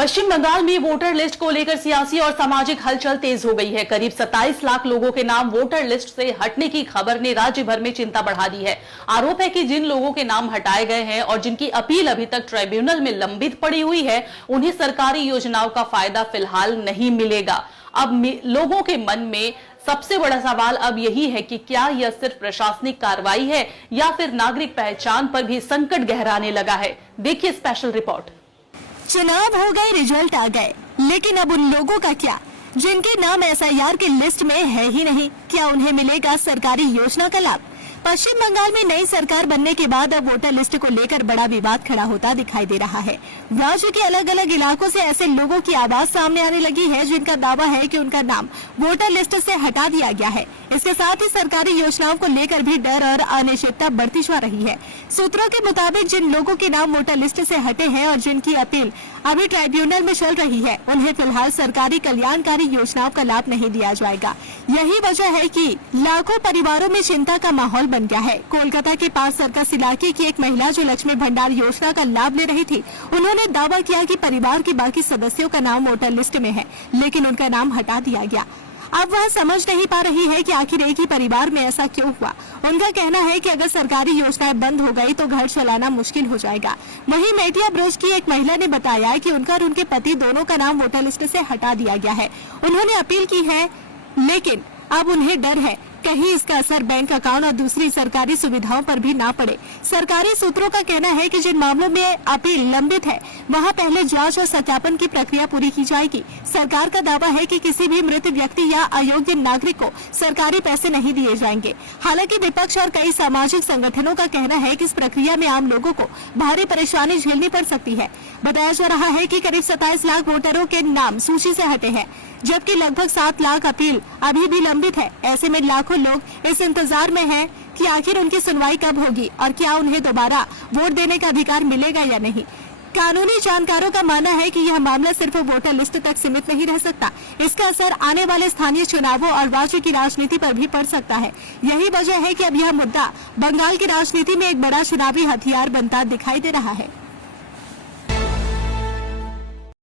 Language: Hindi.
पश्चिम बंगाल में वोटर लिस्ट को लेकर सियासी और सामाजिक हलचल तेज हो गई है। करीब 27 लाख लोगों के नाम वोटर लिस्ट से हटने की खबर ने राज्य भर में चिंता बढ़ा दी है। आरोप है कि जिन लोगों के नाम हटाए गए हैं और जिनकी अपील अभी तक ट्राइब्यूनल में लंबित पड़ी हुई है, उन्हें सरकारी योजनाओं का फायदा फिलहाल नहीं मिलेगा। अब लोगों के मन में सबसे बड़ा सवाल अब यही है कि क्या यह सिर्फ प्रशासनिक कार्रवाई है या फिर नागरिक पहचान पर भी संकट गहराने लगा है। देखिए स्पेशल रिपोर्ट। चुनाव हो गए, रिजल्ट आ गए, लेकिन अब उन लोगों का क्या जिनके नाम एसआईआर की लिस्ट में है ही नहीं? क्या उन्हें मिलेगा सरकारी योजना का लाभ? पश्चिम बंगाल में नई सरकार बनने के बाद अब वोटर लिस्ट को लेकर बड़ा विवाद खड़ा होता दिखाई दे रहा है। राज्य के अलग अलग इलाकों से ऐसे लोगों की आवाज सामने आने लगी है जिनका दावा है कि उनका नाम वोटर लिस्ट से हटा दिया गया है। इसके साथ ही सरकारी योजनाओं को लेकर भी डर और अनिश्चितता बढ़ती जा रही है। सूत्रों के मुताबिक जिन लोगों के नाम वोटर लिस्ट से हटे हैं और जिनकी अपील अभी ट्राइब्यूनल में चल रही है, उन्हें फिलहाल सरकारी कल्याणकारी योजनाओं का लाभ नहीं दिया जाएगा। यही वजह है कि लाखों परिवारों में चिंता का माहौल बन गया है। कोलकाता के पास सर्कस इलाके की एक महिला जो लक्ष्मी भंडार योजना का लाभ ले रही थी, उन्होंने दावा किया कि परिवार के बाकी सदस्यों का नाम वोटर लिस्ट में है, लेकिन उनका नाम हटा दिया गया। अब वह समझ नहीं पा रही है कि आखिर एक ही परिवार में ऐसा क्यों हुआ। उनका कहना है कि अगर सरकारी योजनाएं बंद हो गई तो घर चलाना मुश्किल हो जाएगा। वहीं मेटिया ब्रज की एक महिला ने बताया कि उनका और उनके पति दोनों का नाम वोटर लिस्ट से हटा दिया गया है। उन्होंने अपील की है, लेकिन अब उन्हें डर है कहीं इसका असर बैंक अकाउंट और दूसरी सरकारी सुविधाओं पर भी ना पड़े। सरकारी सूत्रों का कहना है कि जिन मामलों में अपील लंबित है, वहां पहले जांच और सत्यापन की प्रक्रिया पूरी की जाएगी। सरकार का दावा है कि किसी भी मृत व्यक्ति या अयोग्य नागरिक को सरकारी पैसे नहीं दिए जाएंगे। हालांकि विपक्ष और कई सामाजिक संगठनों का कहना है कि इस प्रक्रिया में आम लोगों को भारी परेशानी झेलनी पड़ सकती है। बताया जा रहा है कि करीब 27 लाख वोटरों के नाम सूची से हटे हैं, जबकि लगभग 7 लाख अपील अभी भी लंबित है। ऐसे में लाखों लोग इस इंतजार में हैं कि आखिर उनकी सुनवाई कब होगी और क्या उन्हें दोबारा वोट देने का अधिकार मिलेगा या नहीं। कानूनी जानकारों का मानना है कि यह मामला सिर्फ वोटर लिस्ट तक सीमित नहीं रह सकता। इसका असर आने वाले स्थानीय चुनावों और राज्य की राजनीति पर भी पड़ सकता है। यही वजह है कि अब यह मुद्दा बंगाल की राजनीति में एक बड़ा चुनावी हथियार बनता दिखाई दे रहा है।